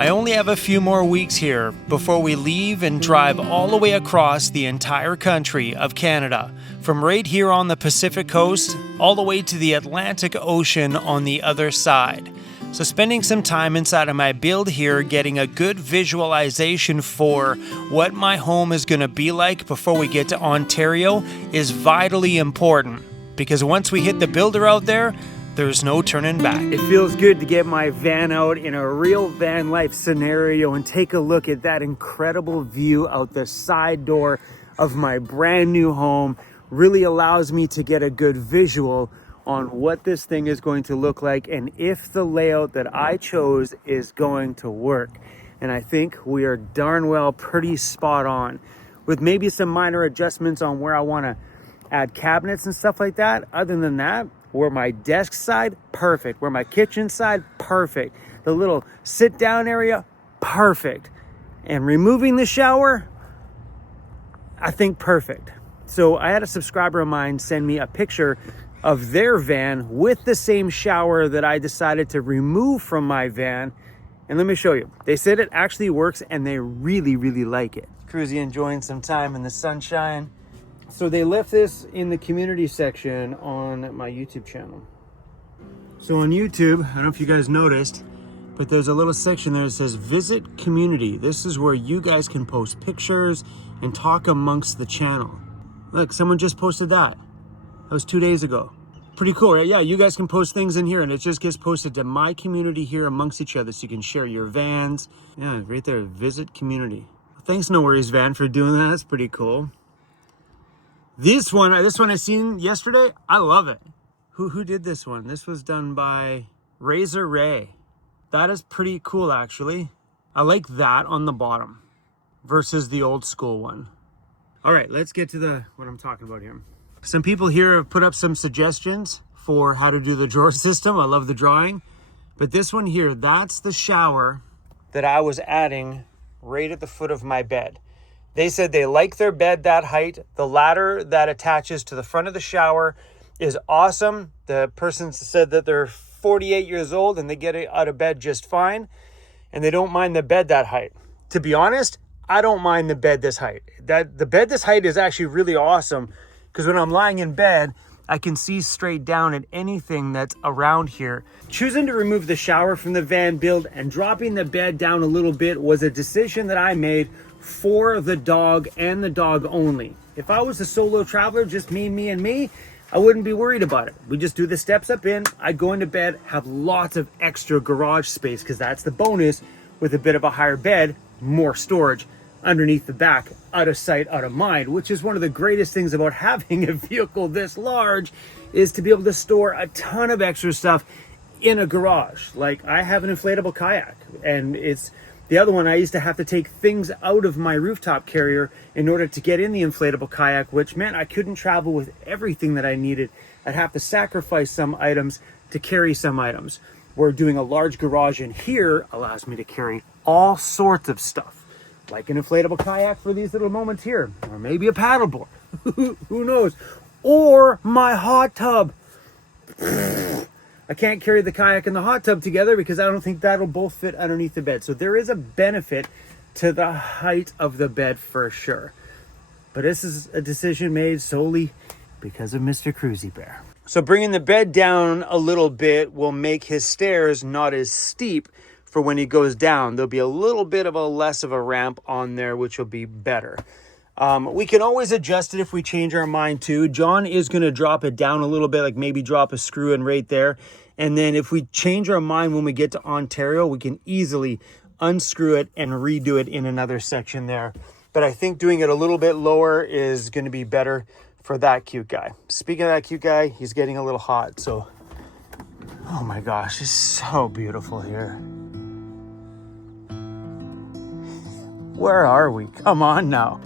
I only have a few more weeks here before we leave and drive all the way across the entire country of Canada, from right here on the Pacific coast all the way to the Atlantic Ocean on the other side. So spending some time inside of my build here, getting a good visualization for what my home is going to be like before we get to Ontario is vitally important, because once we hit the builder out there, there's no turning back. It feels good to get my van out in a real van life scenario and take a look at that incredible view out the side door of my brand new home. Really allows me to get a good visual on what this thing is going to look like and if the layout that I chose is going to work. And I think we are darn well pretty spot on, with maybe some minor adjustments on where I want to add cabinets and stuff like that. Other than that, where my desk side, perfect. Where my kitchen side, perfect. The little sit down area, perfect. And removing the shower, I think perfect. So I had a subscriber of mine send me a picture of their van with the same shower that I decided to remove from my van. And let me show you. They said it actually works and they really, really like it. Cruzy enjoying some time in the sunshine. So they left this in the community section on my YouTube channel. So on YouTube, I don't know if you guys noticed, but there's a little section there that says visit community. This is where you guys can post pictures and talk amongst the channel. Look, someone just posted that. That was 2 days ago. Pretty cool, right? Yeah, you guys can post things in here and it just gets posted to my community here amongst each other, so you can share your vans. Yeah, right there, visit community. Thanks No Worries Van for doing that. That's pretty cool. This one I seen yesterday. I love it. Who did this one? This was done by Razor Ray. That is pretty cool, actually. I like that on the bottom versus the old school one. All right, let's get to what I'm talking about here. Some people here have put up some suggestions for how to do the drawer system. I love the drawing. But this one here, that's the shower that I was adding right at the foot of my bed. They said they like their bed that height. The ladder that attaches to the front of the shower is awesome. The person said that they're 48 years old and they get out of bed just fine. And they don't mind the bed that height. To be honest, I don't mind the bed this height. The bed this height is actually really awesome, because when I'm lying in bed, I can see straight down at anything that's around here. Choosing to remove the shower from the van build and dropping the bed down a little bit was a decision that I made for the dog and the dog only. If I was a solo traveler, just me, and me, I wouldn't be worried about it. We just do the steps up in, I'd go into bed, have lots of extra garage space, because that's the bonus with a bit of a higher bed, more storage underneath the back, out of sight, out of mind, which is one of the greatest things about having a vehicle this large, is to be able to store a ton of extra stuff in a garage. Like, I have an inflatable kayak, and it's the other one. I used to have to take things out of my rooftop carrier in order to get in the inflatable kayak, which meant I couldn't travel with everything that I needed. I'd have to sacrifice some items to carry some items. Where doing a large garage in here allows me to carry all sorts of stuff, like an inflatable kayak for these little moments here, or maybe a paddleboard, who knows, or my hot tub. I can't carry the kayak and the hot tub together because I don't think that'll both fit underneath the bed. So there is a benefit to the height of the bed for sure. But this is a decision made solely because of Mr. Cruzy Bear. So bringing the bed down a little bit will make his stairs not as steep for when he goes down. There'll be a little bit of a less of a ramp on there, which will be better. We can always adjust it if we change our mind too. John is going to drop it down a little bit, like maybe drop a screw in right there. And then if we change our mind when we get to Ontario, we can easily unscrew it and redo it in another section there. But I think doing it a little bit lower is going to be better for that cute guy. Speaking of that cute guy, he's getting a little hot. So, oh my gosh, it's so beautiful here. Where are we? Come on now.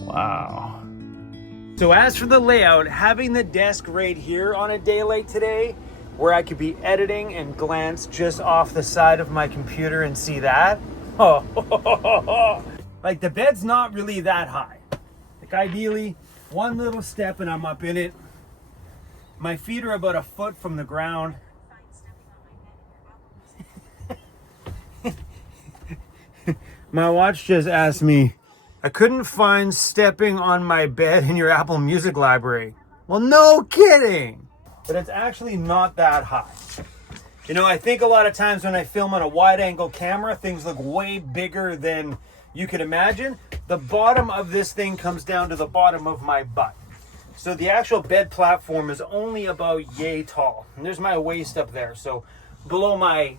Wow. So as for the layout, having the desk right here on a day like today, where I could be editing and glance just off the side of my computer and see that. Oh, like the bed's not really that high. Like ideally, one little step and I'm up in it. My feet are about a foot from the ground. My watch just asked me, I couldn't find stepping on my bed in your Apple Music library. Well, no kidding. But it's actually not that high. You know, I think a lot of times when I film on a wide angle camera, things look way bigger than you could imagine. The bottom of this thing comes down to the bottom of my butt. So the actual bed platform is only about yay tall. And there's my waist up there, so below my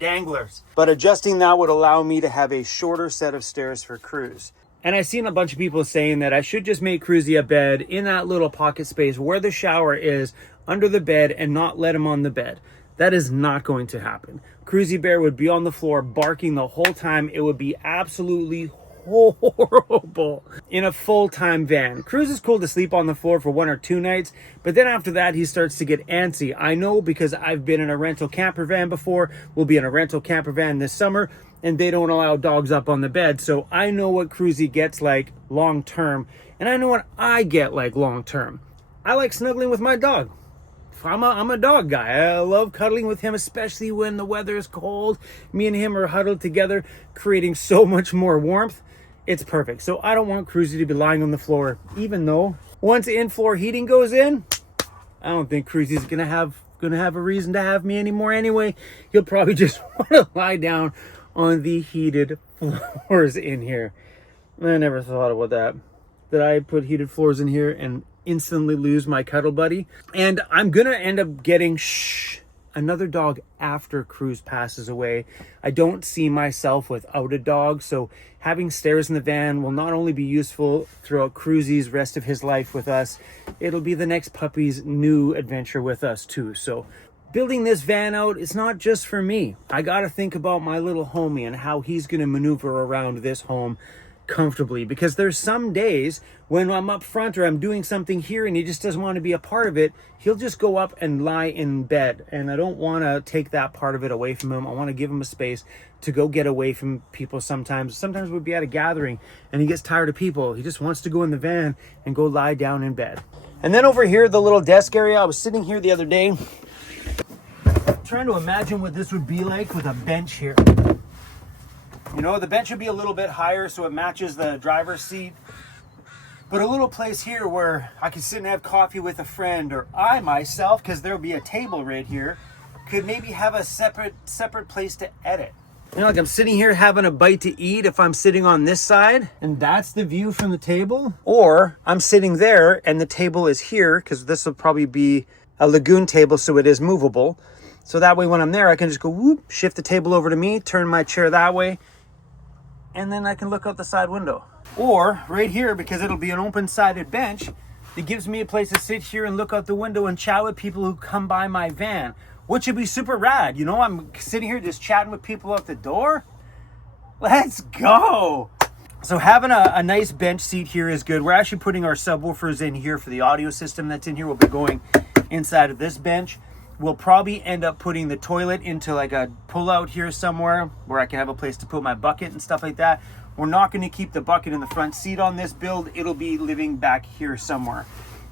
danglers. But adjusting that would allow me to have a shorter set of stairs for Cruz. And I've seen a bunch of people saying that I should just make Cruzy a bed in that little pocket space where the shower is, under the bed, and not let him on the bed. That is not going to happen. Cruzy Bear would be on the floor barking the whole time. It would be absolutely horrible in a full-time van. Cruz is cool to sleep on the floor for 1 or 2 nights, but then after that he starts to get antsy. I know because I've been in a rental camper van before. We'll be in a rental camper van this summer, and they don't allow dogs up on the bed, so I know what Cruzy gets like long-term, and I know what I get like long-term. I like snuggling with my dog. I'm a dog guy. I love cuddling with him, especially when the weather is cold. Me and him are huddled together, creating so much more warmth. It's perfect. So I don't want Cruzy to be lying on the floor, even though once in-floor heating goes in, I don't think Cruzy's gonna have a reason to have me anymore anyway. He'll probably just want to lie down on the heated floors in here. I never thought about that. Did I put heated floors in here and instantly lose my cuddle buddy? And I'm gonna end up getting another dog after Cruz passes away. I don't see myself without a dog, so having stairs in the van will not only be useful throughout Cruzy's rest of his life with us, it'll be the next puppy's new adventure with us too. So building this van out, it's not just for me. I gotta think about my little homie and how he's gonna maneuver around this home comfortably, because there's some days when I'm up front or I'm doing something here and he just doesn't want to be a part of it. He'll just go up and lie in bed, and I don't want to take that part of it away from him. I want to give him a space to go get away from people. Sometimes we'd be at a gathering and he gets tired of people. He just wants to go in the van and go lie down in bed. And then over here, the little desk area, I was sitting here the other day trying to imagine what this would be like with a bench here. You know, the bench would be a little bit higher so it matches the driver's seat. But a little place here where I could sit and have coffee with a friend, or I myself, because there'll be a table right here, could maybe have a separate place to edit. You know, like I'm sitting here having a bite to eat if I'm sitting on this side, and that's the view from the table. Or I'm sitting there and the table is here, because this will probably be a lagoon table, so it is movable. So that way when I'm there, I can just go whoop, shift the table over to me, turn my chair that way, and then I can look out the side window. Or right here, because it'll be an open-sided bench, it gives me a place to sit here and look out the window and chat with people who come by my van, which would be super rad. You know, I'm sitting here just chatting with people out the door. Let's go. So having a nice bench seat here is good. We're actually putting our subwoofers in here for the audio system that's in here. We'll be going inside of this bench. We'll probably end up putting the toilet into like a pull-out here somewhere where I can have a place to put my bucket and stuff like that. We're not going to keep the bucket in the front seat on this build. It'll be living back here somewhere.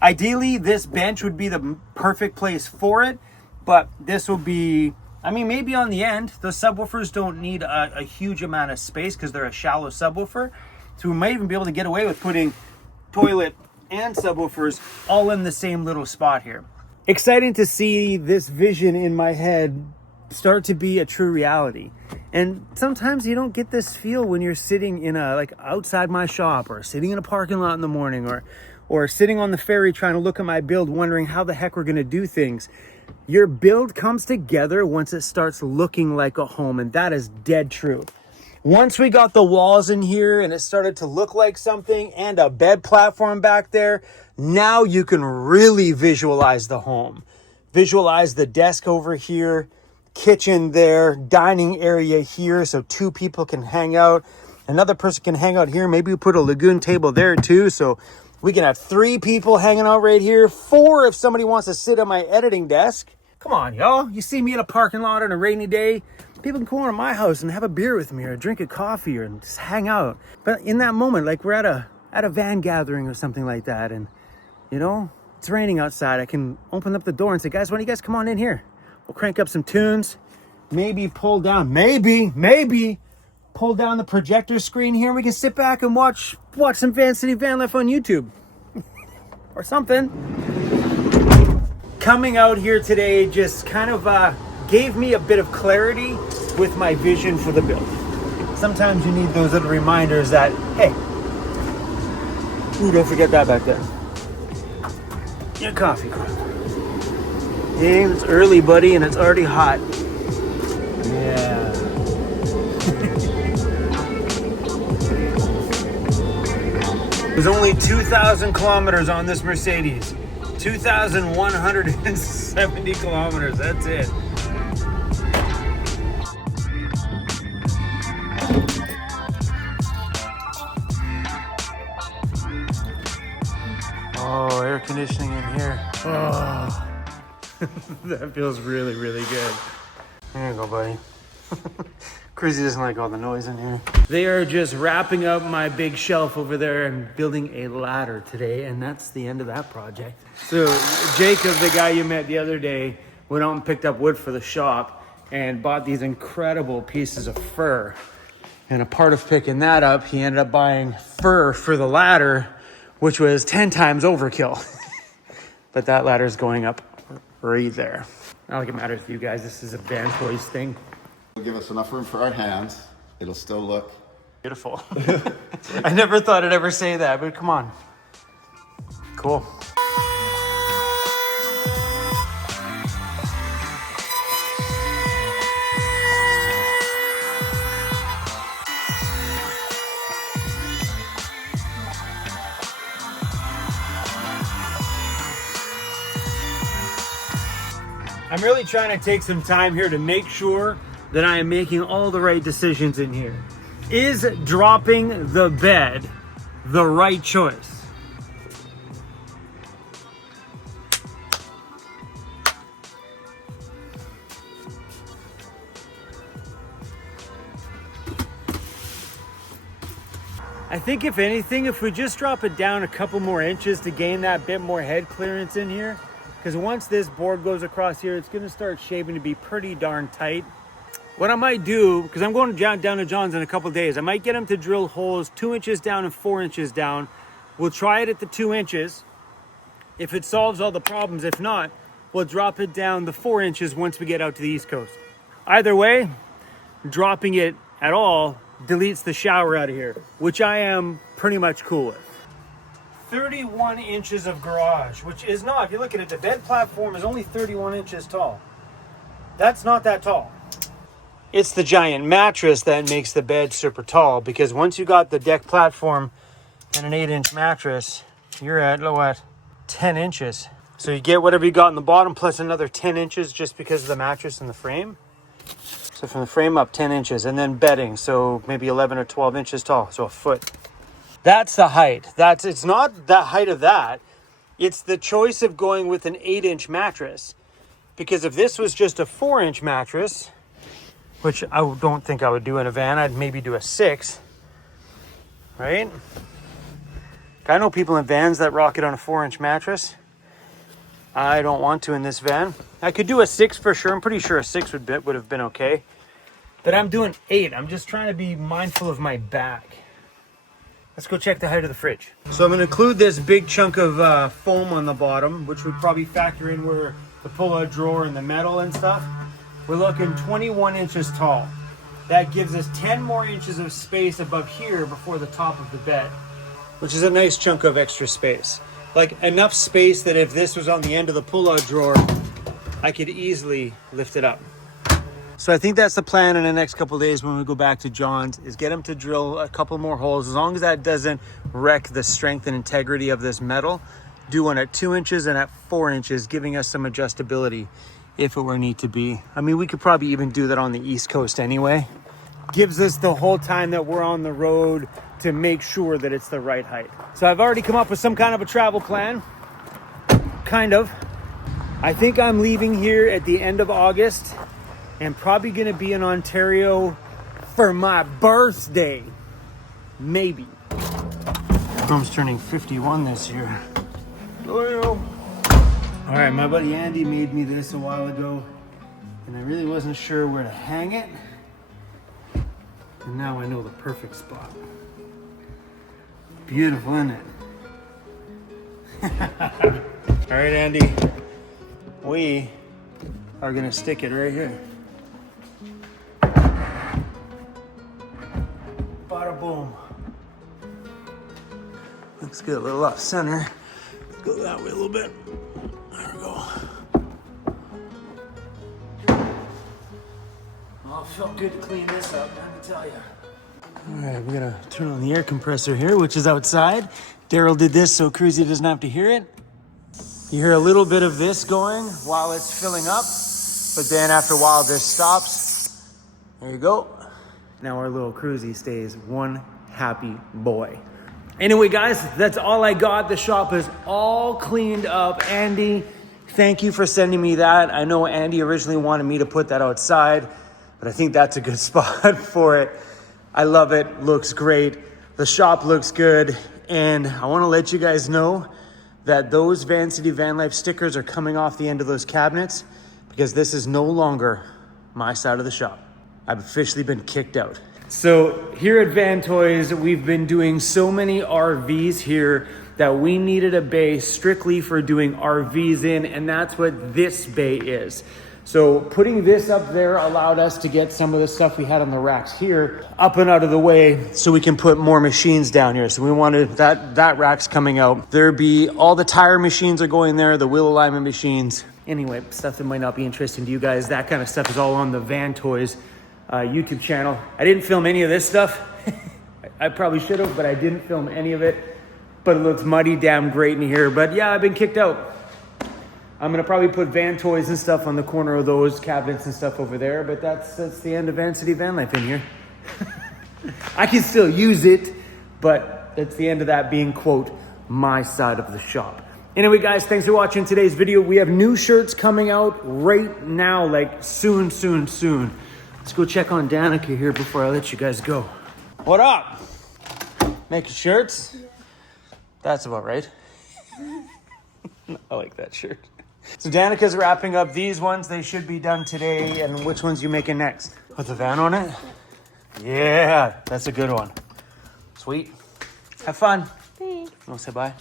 Ideally, this bench would be the perfect place for it, but this will be, I mean, maybe on the end. The subwoofers don't need a huge amount of space because they're a shallow subwoofer. So we might even be able to get away with putting toilet and subwoofers all in the same little spot here. Exciting to see this vision in my head start to be a true reality. And sometimes you don't get this feel when you're sitting in a, like outside my shop, or sitting in a parking lot in the morning, or sitting on the ferry trying to look at my build, wondering how the heck we're going to do things. Your build comes together once it starts looking like a home, and that is dead true. Once we got the walls in here and it started to look like something, and a bed platform back there, now you can really visualize the home. Visualize the desk over here, kitchen there, dining area here so 2 people can hang out. Another person can hang out here. Maybe we put a lagoon table there too, so we can have 3 people hanging out right here. 4 if somebody wants to sit at my editing desk. Come on, y'all. You see me in a parking lot on a rainy day, people can come over to my house and have a beer with me, or drink a coffee, or just hang out. But in that moment, like we're at a van gathering or something like that, and you know, it's raining outside, I can open up the door and say, guys, why don't you guys come on in here? We'll crank up some tunes, maybe pull down, maybe pull down the projector screen here. We can sit back and watch some Vancity Vanlife on YouTube or something. Coming out here today just kind of gave me a bit of clarity with my vision for the build. Sometimes you need those little reminders that, hey, ooh, don't forget that back there. Your coffee cup. Hey, it's early, buddy, and it's already hot. Yeah. There's only 2,000 kilometers on this Mercedes. 2,170 kilometers, that's it. Oh, air conditioning in here. Oh, that feels really, really good. There you go, buddy. Crazy doesn't like all the noise in here. They are just wrapping up my big shelf over there and building a ladder today, and that's the end of that project. So Jacob, the guy you met the other day, went out and picked up wood for the shop and bought these incredible pieces of fir. And a part of picking that up, he ended up buying fir for the ladder, which was 10 times overkill. But that ladder's going up right there. Not like it matters to you guys, this is a Van Toys thing. It'll give us enough room for our hands. It'll still look beautiful. I never thought I'd ever say that, but come on. Cool. I'm really trying to take some time here to make sure that I am making all the right decisions in here. Is dropping the bed the right choice? I think if anything, if we just drop it down a couple more inches to gain that bit more head clearance in here, because once this board goes across here, it's gonna start shaping to be pretty darn tight. What I might do, because I'm going down to John's in a couple days, I might get him to drill holes 2 inches down and 4 inches down. We'll try it at the 2 inches. If it solves all the problems, if not, we'll drop it down the 4 inches once we get out to the East Coast. Either way, dropping it at all deletes the shower out of here, which I am pretty much cool with. 31 inches of garage, which is not, if you look at it, the bed platform is only 31 inches tall. That's not that tall. It's the giant mattress that makes the bed super tall, because once you got the deck platform and an 8-inch mattress, you're at, what, 10 inches. So you get whatever you got in the bottom plus another 10 inches just because of the mattress and the frame. So from the frame up 10 inches, and then bedding, so maybe 11 or 12 inches tall, so a foot. That's the height. It's not the height of that. It's the choice of going with an 8-inch mattress. Because if this was just a 4-inch mattress, which I don't think I would do in a van, I'd maybe do a 6, right? I know people in vans that rock it on a 4-inch mattress. I don't want to in this van. I could do a 6 for sure. I'm pretty sure a 6 would have been okay. But I'm doing 8. I'm just trying to be mindful of my back. Let's go check the height of the fridge. So I'm going to include this big chunk of foam on the bottom, which would probably factor in where the pull-out drawer and the metal and stuff. We're looking 21 inches tall. That gives us 10 more inches of space above here before the top of the bed, which is a nice chunk of extra space. Like enough space that if this was on the end of the pull-out drawer, I could easily lift it up. So I think that's the plan in the next couple of days when we go back to John's, is get him to drill a couple more holes. As long as that doesn't wreck the strength and integrity of this metal, do one at 2 inches and at 4 inches, giving us some adjustability if it were need to be. I mean, we could probably even do that on the East Coast anyway. Gives us the whole time that we're on the road to make sure that it's the right height. So I've already come up with some kind of a travel plan. Kind of. I think I'm leaving here at the end of August and probably gonna be in Ontario for my birthday. Maybe. Mom's turning 51 this year. All right, my buddy Andy made me this a while ago, and I really wasn't sure where to hang it. And now I know the perfect spot. Beautiful, isn't it? All right, Andy. We are gonna stick it right here. Bada boom. Looks good, a little off center. Let's go that way a little bit. There we go. Well, it felt good to clean this up, let me tell you. All right, we gotta turn on the air compressor here, which is outside. Daryl did this so Cruzy doesn't have to hear it. You hear a little bit of this going while it's filling up, but then after a while this stops. There you go. Now our little Cruzy stays one happy boy. Anyway, guys, that's all I got. The shop is all cleaned up. Andy, thank you for sending me that. I know Andy originally wanted me to put that outside, but I think that's a good spot for it. I love it. Looks great. The shop looks good. And I want to let you guys know that those Vancity Vanlife stickers are coming off the end of those cabinets because this is no longer my side of the shop. I've officially been kicked out. So here at Van Toys, we've been doing so many RVs here that we needed a bay strictly for doing RVs in, and that's what this bay is. So putting this up there allowed us to get some of the stuff we had on the racks here up and out of the way so we can put more machines down here. So we wanted that rack's coming out. There'd be all the tire machines are going there, the wheel alignment machines. Anyway, stuff that might not be interesting to you guys. That kind of stuff is all on the Van Toys YouTube channel. I didn't film any of this stuff. I probably should have, but I didn't film any of it. But it looks mighty damn great in here. But yeah, I've been kicked out. I'm gonna probably put Van Toys and stuff on the corner of those cabinets and stuff over there, but that's the end of Vancity Vanlife in here. I can still use it, but that's the end of that being, quote, my side of the shop. Anyway, guys, thanks for watching today's video. We have new shirts coming out right now, like soon. Let's go check on Danica here before I let you guys go. What up? Making shirts? That's about right. I like that shirt. So Danica's wrapping up these ones. They should be done today. And which ones you making next? With the van on it? Yeah, that's a good one. Sweet. Have fun. Thanks. Want to say bye?